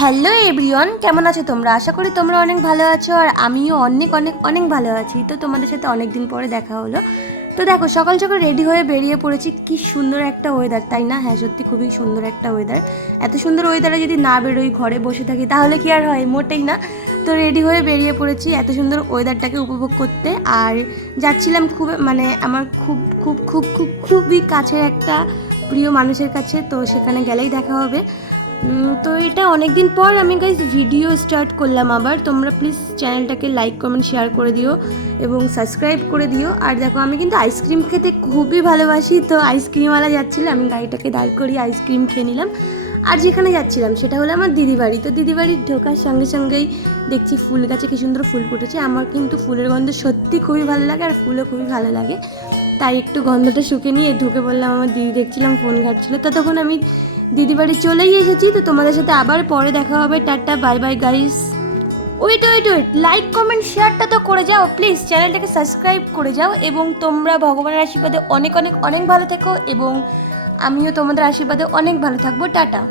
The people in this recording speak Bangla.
হ্যালো এভরিওয়ান, কেমন আছো তোমরা? আশা করি তোমরা অনেক ভালো আছো আর আমিও অনেক অনেক অনেক ভালো আছি। তো তোমাদের সাথে অনেক দিন পরে দেখা হলো। তো দেখো, সকাল সকাল রেডি হয়ে বেরিয়ে পড়েছি। কি সুন্দর একটা ওয়েদার, তাই না? হ্যাঁ, সত্যি খুবই সুন্দর একটা ওয়েদার। এত সুন্দর ওয়েদারে যদি না বেরোই, ঘরে বসে থাকি, তাহলে কি আর হয়? মোটেই না। তো রেডি হয়ে বেরিয়ে পড়েছি এত সুন্দর ওয়েদারটাকে উপভোগ করতে। আর যাচ্ছিলাম আমার খুব খুব খুব খুব খুবই কাছের একটা প্রিয় মানুষের কাছে। তো সেখানে গেলেই দেখা হবে। তো এটা অনেক দিন পর আমি গাইজ ভিডিও স্টার্ট করলাম আবার। তোমরা প্লিজ চ্যানেলটাকে লাইক কমেন্ট শেয়ার করে দিও এবং সাবস্ক্রাইব করে দিও। আর দেখো, আমি কিন্তু আইসক্রিম খেতে খুবই ভালোবাসি। তো আইসক্রিমওয়ালা যাচ্ছিলো, আমি গাড়িটাকে দাঁড় করিয়ে আইসক্রিম খেয়ে নিলাম। আর যেখানে যাচ্ছিলাম সেটা হলো আমার দিদি বাড়ি। তো দিদি বাড়ি ঢোকার সঙ্গে সঙ্গেই দেখছি ফুল গাছে কি সুন্দর ফুল ফুটেছে। আমার কিন্তু ফুলের গন্ধ সত্যি খুবই ভালো লাগে আর ফুলও খুবই ভালো লাগে। তাই একটু গন্ধটা শুকে নিয়ে ঢুকে বললাম। আমার দিদি দেখছিলাম ফোন ঘাটছিলো, ততক্ষণ আমি দিদি বাড়ি চলেই এসেছি। তো তোমাদের সাথে আবার পরে দেখা হবে। Ta-ta, bye bye guys. Wait wait wait, like comment শেয়ারটা তো করে যাও প্লিজ, চ্যানেলটাকে সাবস্ক্রাইব করে যাও। এবং তোমরা ভগবানের আশীর্বাদে অনেক অনেক অনেক ভালো থেকো এবং আমিও তোমাদের আশীর্বাদে অনেক ভালো থাকবো। টাটা।